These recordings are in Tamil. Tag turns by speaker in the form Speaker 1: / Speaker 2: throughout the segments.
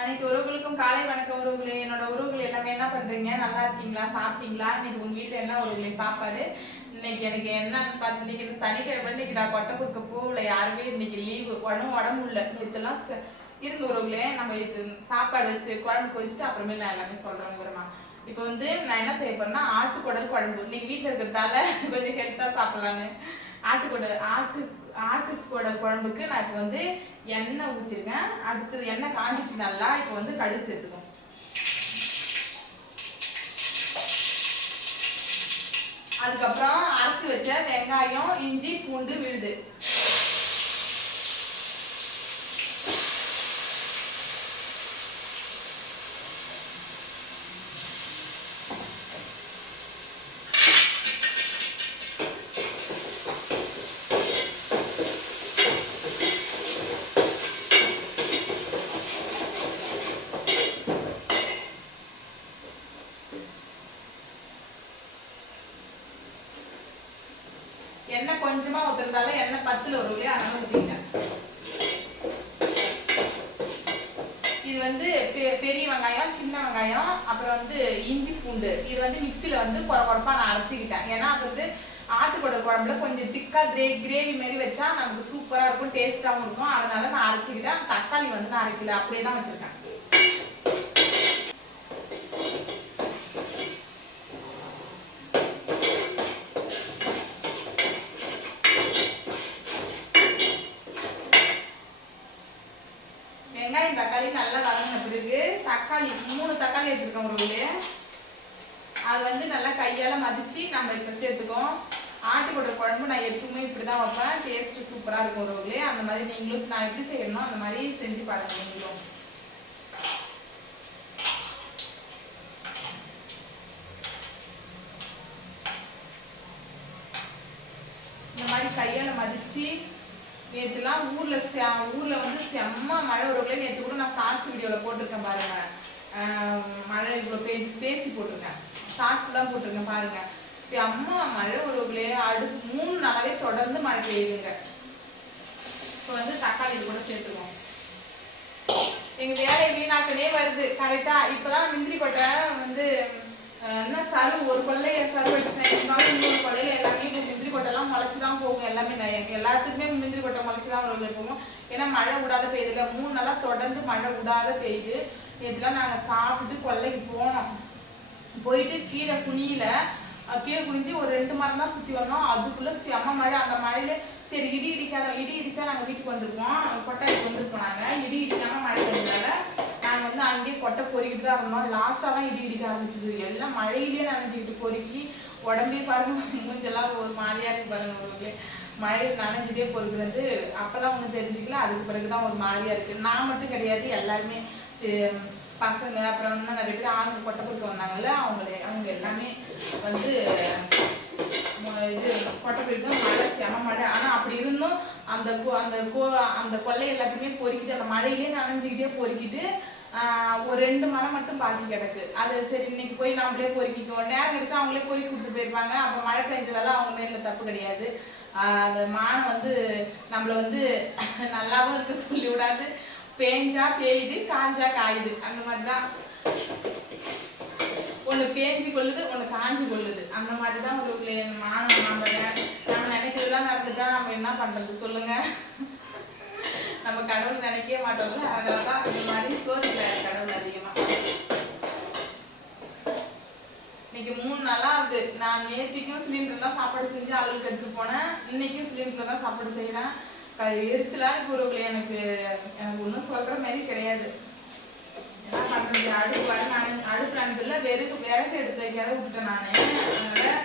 Speaker 1: அனைத்து உறவுகளுக்கும் காலை வணக்கம் உறவுகளே. என்னோட உறவுகள் எல்லாமே என்ன பண்றீங்க? நல்லா இருக்கீங்களா? சாப்பிட்டீங்களா? இன்னைக்கு உங்க வீட்டுல என்ன உறவுகளே? சாப்பாடு? இன்னைக்கு எனக்கு என்னன்னு பார்த்து இன்னைக்கு சனிக்கிழமை இன்னைக்கு நான் கொட்டை கொடுக்க போகல யாருமே இன்னைக்கு லீவு உடம்பு உடம்பு இல்லை. இதெல்லாம் இருந்த உறவுகளே நம்ம இது சாப்பாடு வச்சு குழம்பு வச்சுட்டு அப்புறமே நான் எல்லாமே சொல்றேன் உரமா இப்போ வந்து நான் என்ன செய்ய போறேன்னா ஆட்டுக்குடல் குழம்பு. இன்னைக்கு வீட்டில் இருக்கிறதால கொஞ்சம் ஹெல்த்தாக சாப்பிடலான்னு. ஆட்டுக்குடல் ஆட்டு ஆட்டுக்குடல் குழம்புக்கு நான் இப்போ வந்து எண்ணெய் ஊற்றிருக்கேன் அடுத்தது எண்ணெய் காஞ்சிச்சு நல்லா இப்போ வந்து கடுகு சேர்த்துக்கோம் அதுக்கப்புறம் அரைச்சி வச்ச வெங்காயம் இஞ்சி பூண்டு விழுது எண்ணெய் கொஞ்சமா ஊத்துறதால எண்ணெய் பத்துல ஒரு இல்லையா அதனால ஊத்திங்க இது வந்து பெ- பெரிய வெங்காயம் சின்ன வெங்காயம் அப்புறம் வந்து இஞ்சி பூண்டு. இது வந்து மிக்சியில் வந்து குறை குறைப்பா நான் அரைச்சிக்கிட்டேன் ஏன்னா அது வந்து ஆட்டுக்கோட குழம்புல கொஞ்சம் திக்காக கிரே கிரேவி மாதிரி வச்சா நமக்கு சூப்பரா இருக்கும் டேஸ்ட்டாகவும் இருக்கும். அதனால நான் அரைச்சிக்கிட்டேன். தக்காளி வந்து நான் அரைக்கல. அப்படியே தான் வச்சிருக்கேன் வெங்காயம் தக்காளி நல்லா வதங்கின பிறகு தக்காளி மூணு தக்காளி எடுத்துருக்கோம் ஒரு அது வந்து நல்லா கையால மதிச்சு நம்ம இப்ப சேர்த்துக்கோம் ஆட்டுக்கொடை குழம்பு நான் எப்பவுமே இப்படிதான் வைப்பேன். டேஸ்ட் சூப்பரா இருக்கும் உறவுகளே அந்த மாதிரி நீங்களும் நான் எப்படி செய்யணும் அந்த மாதிரி செஞ்சு பாருங்க நீங்களும். இந்த மாதிரி கையால மதிச்சு நேற்றுலாம் ஊர்ல செ- ஊர்ல வந்து செம்ம மழை வருவங்களே நேற்று கூட நான் சாட்சி வீடியோல போட்டிருக்கேன் பாருங்க. மழை இவ்வளோ பேசி பேசி போட்டிருக்கேன். சாஸ்லாம் போட்டிருக்கேன் பாருங்க. செம்ம மழை ஒரு பிள்ளையே அடுத்து மூணு நாளாவே தொடர்ந்து மழை பெய்யுதுங்க. இப்போ வந்து தக்காளி இது கூட சேர்த்துக்கோம் எங்க வேலை வீணாக்கனே வருது. கரெக்டா இப்பதான் முந்திரி கொட்டை வந்து என்ன சரு ஒரு கொள்ளைய சரு வச்சுட்டேன். இருந்தாலும் இன்னொரு கொள்ளையில எல்லாமே இப்போ முந்திரி கொட்டை எல்லாம் போகும். எல்லாமே எல்லாத்துக்குமே முந்திரி கொட்டை முளைச்சுதான் போகும் ஏன்னா மழை விடாத பெய்யுதுல மூணு நாளா தொடர்ந்து மழை விடாத பெய்யுது. இதெல்லாம் நாங்கள் சாப்பிட்டு கொல்லைக்கு போனோம். போயிட்டு கீழே குனியில. கீழே குனிஞ்சு ஒரு ரெண்டு மரம் தான் சுற்றி வந்தோம். அதுக்குள்ளே செம மழை. அந்த மழையில சரி இடி இடிக்காத இடி இடிச்சா நாங்கள் வீட்டுக்கு வந்துருப்போம் கொட்டாய்க்கு வந்திருப்போம் நாங்கள் இடி இடிக்காமல் மழை பெஞ்சதால நாங்கள் வந்து அங்கேயே கொட்டை பொறிக்கிட்டு தான் இருந்தோம். லாஸ்ட்டாக தான் இடி இடிக்க ஆரம்பிச்சது. எல்லாம் மழையிலேயே நனைஞ்சிக்கிட்டு பொறுக்கி உடம்பே பாருங்க மூஞ்செல்லாம் ஒரு மாதிரியா இருக்கு பாருங்க உங்களுக்கு. மழையில் நனைஞ்சிட்டே பொறுக்கிறது. அப்பதான் ஒண்ணு தெரிஞ்சுக்கல. அதுக்கு பிறகு தான் ஒரு மாதிரியா இருக்கு. நான் மட்டும் கிடையாது எல்லாருமே Um, பசங்க அப்புறம் வந்து நிறைய பேர் ஆண்கள் கொட்டை பொறுக்க வந்தாங்கல்ல அவங்கள அவங்க எல்லாமே வந்து இது கொட்டை போயிட்டு மழை செம மழை. ஆனால் அப்படி இருந்தும் அந்த கோ அந்த கோ- அந்த கொள்ளை எல்லாத்தையுமே பொறிக்கிட்டு அந்த மழையிலே நனைஞ்சிக்கிட்டே பொறிக்கிட்டு ஒரு ரெண்டு மரம் மட்டும் பாக்கி கிடக்கு. அது சரி இன்னைக்கு போய் நம்மளே பொறுக்கிக்குவோம். நேரம் கிடைச்சா அவங்களே பொறுக்கி கொடுத்து போயிருப்பாங்க. அப்போ மழை பெஞ்சதால அவங்க மேல தப்பு கிடையாது. அந்த மானம் வந்து நம்மளை வந்து நல்லாவும் இருக்க சொல்லி விடாது பேஞ்சா பேயுது காஞ்சா காயுது. அந்த மாதிரிதான். ஒண்ணு பேஞ்சு கொள்ளுது ஒண்ணு காஞ்சு கொள்ளுது. அந்த மாதிரி தான் ஒரு மானம் நம்ம நம்ம நினைக்கிறதுலாம் நடந்துட்டா நம்ம என்ன பண்றது? சொல்லுங்க. நம்ம கடவுள் நினைக்கவே மாட்டோம்ல. அதனாலதான் இந்த மாதிரி சோதிக்கிறார் கடவுள் அதிகமா. இன்னைக்கு மூணு நாளா அது நான் நேற்றுக்கும் சிலிண்டர் தான் சாப்பாடு செஞ்சு ஆளுக்கு எடுத்து போனேன். இன்னைக்கும் சிலிண்டர் தான் சாப்பாடு செய்யறேன். க- எரிச்சலா எனக்கு எனக்கு ஒன்றும் சொல்கிற மாதிரி கிடையாது. அடுப்பு வர நான் அடுப்பு அனுப்பல வெறுக்கு விறகு எடுத்து வைக்காத விட்டுட்டேன் நான். அதனால்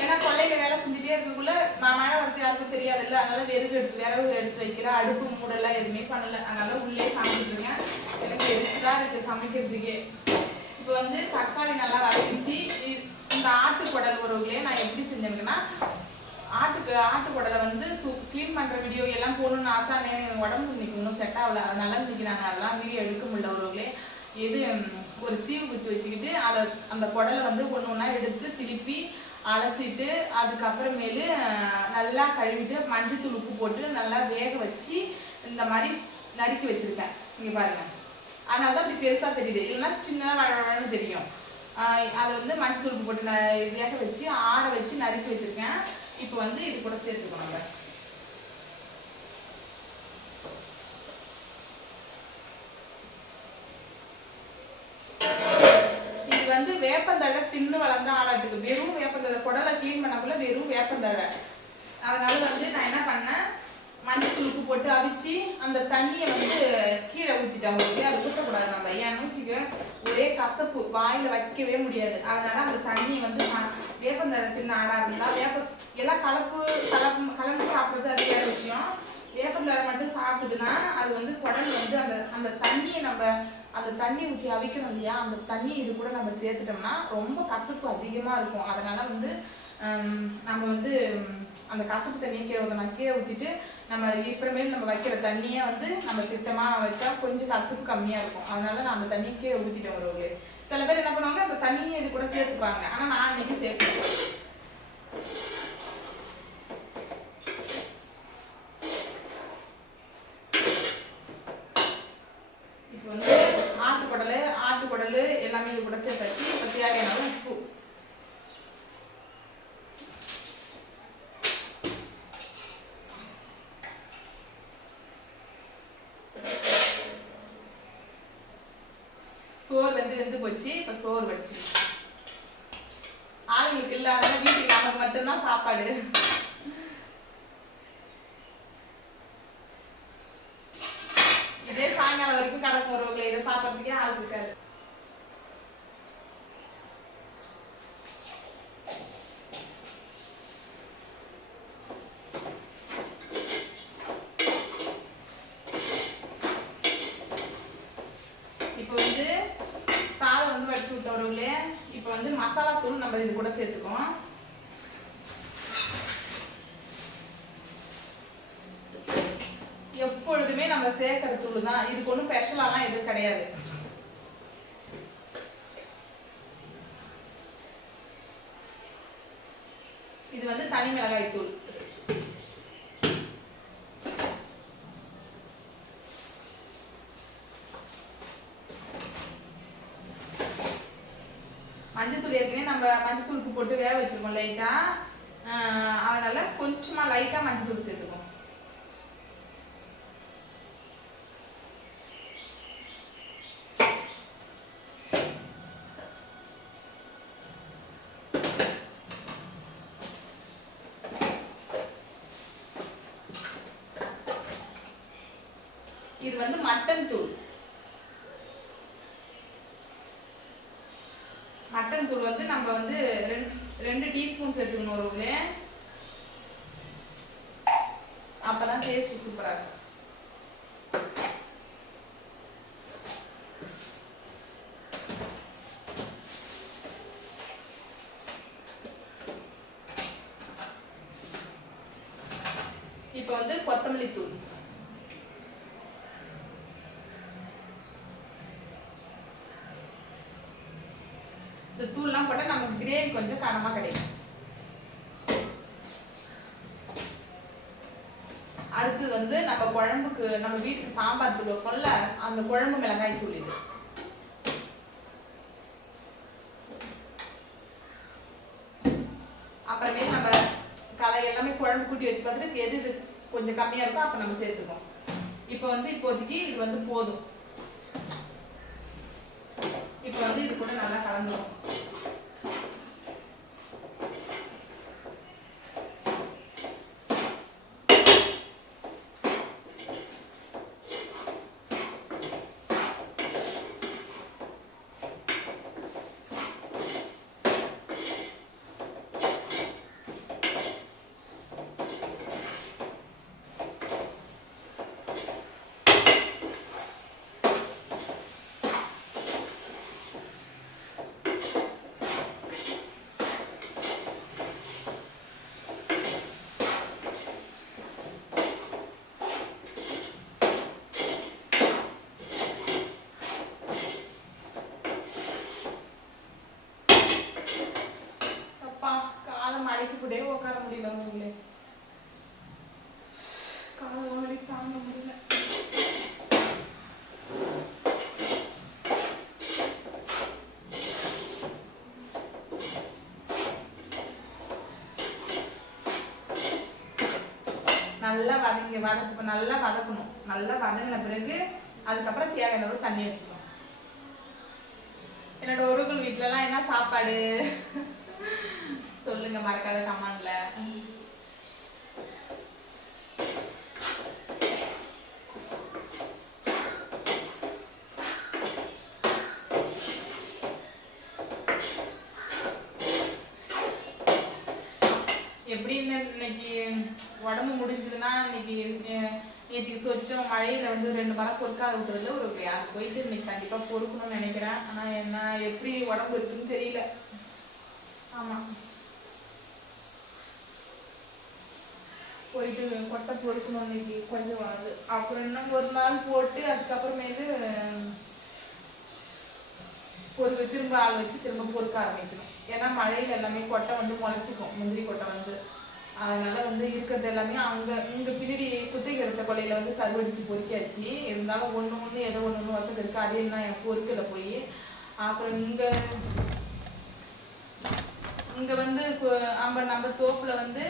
Speaker 1: ஏன்னா கொள்ளையில வேலை செஞ்சுட்டே இருக்கக்குள்ள நான் மழை வரது யாருக்கும் தெரியாதுல்ல. அதனால வெறுகு எடுத்து விறகு எடுத்து வைக்கிறேன் அடுப்பு மூடெல்லாம் எதுவுமே பண்ணல. அதனால உள்ளே சமைச்சிட்டு எனக்கு எரிச்சலாக இருக்குது சமைக்கிறதுக்கே. இப்போ வந்து தக்காளி நல்லா வதக்கிச்சு. இந்த இந்த ஆட்டுக்குடல் உறவுகளே நான் எப்படி செஞ்சேன்னா ஆட்டுக்கு ஆட்டு ஆட்டுக்குடலை வந்து சூ க்ளீன் பண்ணுற வீடியோ எல்லாம் போகணும்னு ஆசை. ஆனா எனக்கு உடம்பு இன்னைக்கு இன்னும் செட் ஆகல. அதனால இன்னைக்கு நாங்கள் அதெல்லாம் வீடியோ எடுக்க முடியல உறவுகளே இது ஒரு சீவு குச்சி வச்சுக்கிட்டு அதை அந்த குடலை வந்து ஒன்று ஒன்றா எடுத்து திருப்பி அலசிட்டு அதுக்கப்புறமேலு நல்லா கழுவிட்டு மஞ்சத்தூள் உப்பு போட்டு நல்லா வேக வச்சு இந்த மாதிரி நறுக்கி வச்சுருக்கேன். இங்கே பாருங்கள் அதனால தான் இப்படி பெருசாக தெரியுது. இல்லைன்னா சின்னதாக வளவளன்னு தெரியும். அதை வந்து மஞ்சள் உப்பு போட்டு வேக வச்சு ஆற வச்சு நறுக்கி வச்சிருக்கேன். இப்போ வந்து இது கூட சேர்த்துக்கோங்க. இது வந்து வேப்பந்தழை தின்னு வளர்ந்த ஆடாட்டுக்கு வெறும் வேப்பந்தழை குடலை க்ளீன் பண்ணக்குள்ள வெறும் வேப்பந்தழை. அதனால வந்து மஞ்சள் தூள் போட்டு அவிச்சு அந்த தண்ணியை வந்து கீழே ஊற்றிட்டாங்க முடியாது அதை ஊற்றக்கூடாது நம்ம. ஏன்னு வச்சுக்க ஒரே கசப்பு. வாயில் வைக்கவே முடியாது. அதனால அந்த தண்ணியை வந்து ம- நாடாக இருந்தால் வேப்ப எல்லாம் கலப்பு கலப்பு கலந்து சாப்பிட்றது அது வேறு விஷயம். வேப்பந்தரம் மட்டும் சாப்பிடுதுன்னா அது வந்து குடல் வந்து அந்த அந்த தண்ணியை நம்ம அந்த தண்ணி ஊற்றி அவிக்கணும் இல்லையா? அந்த தண்ணி இது கூட நம்ம சேர்த்துட்டோம்னா ரொம்ப கசப்பு அதிகமாக இருக்கும். அதனால வந்து நம்ம வந்து அந்த கசப்பு தண்ணியை கீழே ஊற்றணும் கீழே ஊற்றிட்டு நம்ம இப்புறமேல் நம்ம வைக்கிற தண்ணியை வந்து நம்ம திட்டமாக வச்சா கொஞ்சம் கசப்பு கம்மியாக இருக்கும். அதனால நான் அந்த தண்ணியை கீழே ஊற்றிட்டேன் ஒரு சில பேர் என்ன பண்ணுவாங்க அந்த தண்ணியை இது கூட சேர்த்துப்பாங்க. ஆனால் நான் இன்னைக்கு சேர்த்துப்பேன் இப்போ வந்து ஆட்டுக்குடல் ஆட்டுக்குடல் எல்லாமே இது கூட சேர்த்தாச்சு இப்போ தேவையான அளவு உப்பு சோறு வந்து வெந்து போச்சு இப்போ சோறு வச்சு. ஆளுங்களுக்கு இல்லாத வீட்டுக்கு நமக்கு மட்டும்தான் சாப்பாடு. இதே சாயங்காலம் வரைக்கும் கடற்கரை இதை சாப்பிட்றதுக்கே ஆள் இருக்காது இப்போ வந்து சாதம் வந்து வடிச்சு விட்டவர்களே இப்போ வந்து மசாலா தூள் நம்ம இது கூட சேர்த்துக்குவோம் எப்பொழுதுமே நம்ம சேர்க்கிற தூள் தான் இதுக்கு ஒன்றும் ஸ்பெஷலாலாம் எதுவும் கிடையாது. இது வந்து தனி மிளகாய் தூள். மஞ்சத்தூள் ஏற்கனவே நம்ம மஞ்சத்தூள் போட்டு வேக வச்சிருக்கோம் லைட்டா அதனால கொஞ்சமா லைட்டா மஞ்சத்தூள் சேர்த்துக்கோம் வந்து மட்டன் தூள். மட்டன் தூள் வந்து நம்ம வந்து ரெண்டு ரெண்டு டீஸ்பூன் சேர்த்துக்கணும் ஒரு அப்பதான் டேஸ்ட் சூப்பரா இருக்கும் இப்போ வந்து கொத்தமல்லி தூள் இந்த தூள்லாம் போட்டால் நமக்கு கிரேவி கொஞ்சம் கனமாக கிடைக்கும். அடுத்து வந்து நம்ம குழம்புக்கு நம்ம வீட்டுக்கு சாம்பார் தூள் வைப்போம்ல அந்த குழம்பு மிளகாய் தூள் இது. அப்புறமே நம்ம கலை எல்லாமே குழம்பு கூட்டி வச்சு பார்த்துட்டு எது இது கொஞ்சம் கம்மியா இருக்கோ அப்போ நம்ம சேர்த்துக்கோம் இப்போ வந்து இப்போதைக்கு இது வந்து போதும். நல்லா வதங்க வதக்கு நல்லா வதக்கணும். நல்லா வதங்கின பிறகு அதுக்கப்புறம் தேவையான அளவு தண்ணி வச்சுக்கணும். என்னோட ஒருகுள் வீட்டிலலாம் என்ன சாப்பாடு? சொல்லுங்க மறக்காத கமெண்ட்ல உடம்பு முடிஞ்சதுன்னா இன்னைக்கு அஹ், நேற்றுக்கு சொச்சம் மழையில வந்து ரெண்டு மரம் பொறுக்காத விட்டுறதுல ஒரு யாருக்கு போயிட்டு இன்னைக்கு கண்டிப்பா பொறுக்கணும்னு நினைக்கிறேன். ஆனா என்ன எப்படி உடம்பு இருக்குன்னு தெரியல. ஆமா. போயிட்டு கொட்டை பொறுக்கணும் இன்னைக்கு கொஞ்சம் அது அப்புறம் இன்னும் ஒரு நாள் போட்டு அதுக்கப்புறமேலு பொறுக்க திரும்ப ஆள் வச்சு திரும்ப பொறுக்க ஆரம்பிக்கணும். ஏன்னா மழையில எல்லாமே கொட்டை வந்து முளைச்சிக்கும் முந்திரி கொட்டை வந்து. அதனால வந்து இருக்கிறது எல்லாமே அங்கே இங்க பின்னாடி குத்தகை எடுத்த கொள்ளையில வந்து சருவடிச்சு பொறுக்கியாச்சு. இருந்தாலும் ஒண்ணு ஒண்ணு ஏதோ ஒண்ணு ஒண்ணு வசதி இருக்கு. அதே தான் என் பொறுக்கல போய். அப்புறம் இங்க இங்க வந்து நம்ம நம்ம தோப்புல வந்து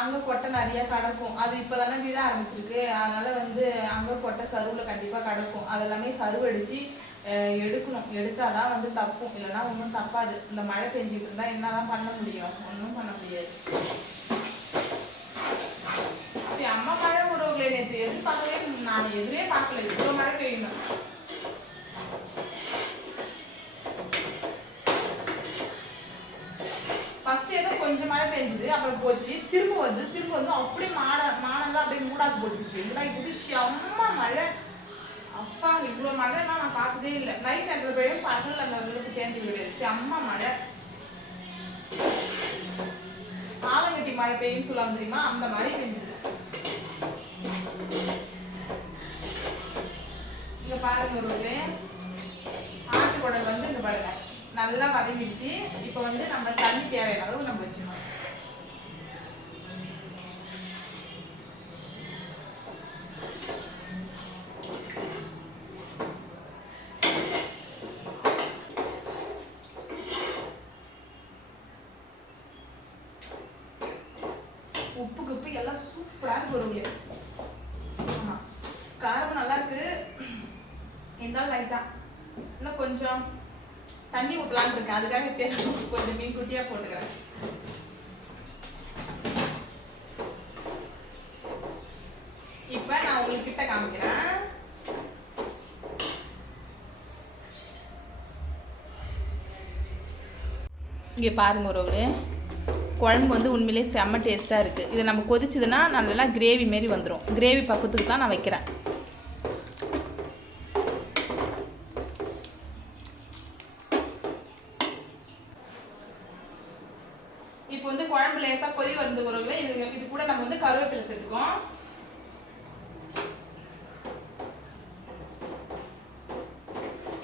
Speaker 1: அங்க கொட்டை நிறைய கிடக்கும். அது இப்பதானே விழ ஆரம்பிச்சிருக்கு. அதனால வந்து அங்க கொட்டை சருவுல கண்டிப்பா கிடக்கும். அதெல்லாமே சருவடிச்சு எடுக்கணும். எடுத்தாதான் வந்து தப்பும். இல்லைன்னா ஒன்றும் தப்பாது. இந்த மழை பெஞ்சிட்டு இருந்தா என்னதான் பண்ண முடியும்? ஒன்றும் பண்ண முடியாது சரி, அம்மா மழை உறவுகளை நேற்று எதிர்பார்க்கவே நான் எதிரே பார்க்கல. இவ்வளோ மழை பெய்யணும் ஃபர்ஸ்ட் ஏதோ கொஞ்சம் மழை பெஞ்சுது அப்புறம் போச்சு. திரும்ப வந்து திரும்ப வந்து அப்படியே மாட மானெல்லாம் அப்படியே மூடாது போட்டுச்சு என்னடா இப்படி செம்ம மழை. அப்பா இவ்வளோ மழைலாம் நான் பார்த்ததே இல்லை. நைட் நேரத்தில் பேரும் பகல் அந்த அளவுக்கு பேஞ்சு கிடையாது. செம்ம மழை. ஆலங்கட்டி மழை பெய்யும் சொல்லுவாங்க தெரியுமா? அந்த மாதிரி பெஞ்சு. இங்க பாருங்க குடல் ஆட்டுக்குடல் வந்து இங்கே பாருங்க. நல்லா வதங்கிடுச்சு. இப்போ வந்து நம்ம தண்ணி தேவையான அளவு நம்ம வச்சுக்கணும். உப்பு கிப்பு எல்லாம் சூப்பராக இருக்கு ஒரு ஆமா. காரம் நல்லா இருக்கு. இருந்தாலும் லைட்டா இன்னும் கொஞ்சம் தண்ணி ஊற்றலான்னு இருக்கேன். அதுக்காக தேவை கொஞ்சம் மீன் குட்டியாக போட்டுக்கிறேன். இப்போ நான் உங்களுக்கு கிட்ட காமிக்கிறேன். இங்கே பாருங்க ஒருவரு குழம்பு வந்து உண்மையிலே செம்ம டேஸ்ட்டாக இருக்குது இதை நம்ம கொதிச்சதுன்னா நல்லா கிரேவி மாரி வந்துடும் கிரேவி பக்கத்துக்கு தான் நான் வைக்கிறேன் இப்போ வந்து குழம்பு லேசா கொதி வந்து வரல இது இது கூட நம்ம வந்து கருவேப்பிலை சேர்த்துக்கோம்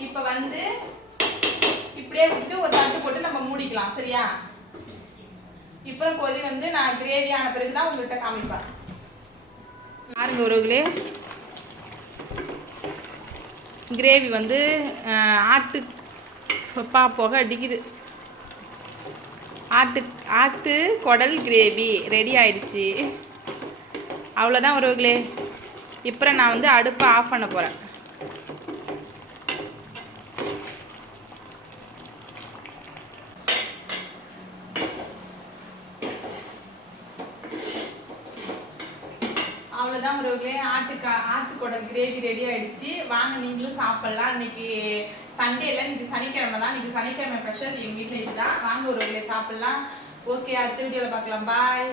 Speaker 1: இப்போ வந்து இப்படியே விட்டு ஒரு தட்டு போட்டு நம்ம மூடிக்கலாம் சரியா? இப்போ கொதி வந்து நான் கிரேவி ஆன பிறகு தான் உங்கள்கிட்ட காமிப்பேன். பாருங்க உறவுகளே. கிரேவி வந்து ஆட்டு பா புகை அடிக்குது. ஆட்டு ஆட்டு குடல் கிரேவி ரெடி ஆயிடுச்சு. அவ்வளோதான் உறவுகளே. இப்போ நான் வந்து அடுப்பை ஆஃப் பண்ண போகிறேன் அவ்வளோதான் உறவுகளே ஆட்டுக்கா ஆட்டுக்குடல் கிரேவி ரெடி ஆயிடுச்சு. வாங்க நீங்களும் சாப்பிடலாம். இன்னைக்கு சண்டேல இன்னைக்கு சனிக்கிழமை தான். இன்னைக்கு சனிக்கிழமை ஸ்பெஷல் எங்கள் வீட்டில் இதுதான். வாங்க உறவுகளே சாப்பிடலாம். ஓகே அடுத்த வீடியோவில் பார்க்கலாம். பாய்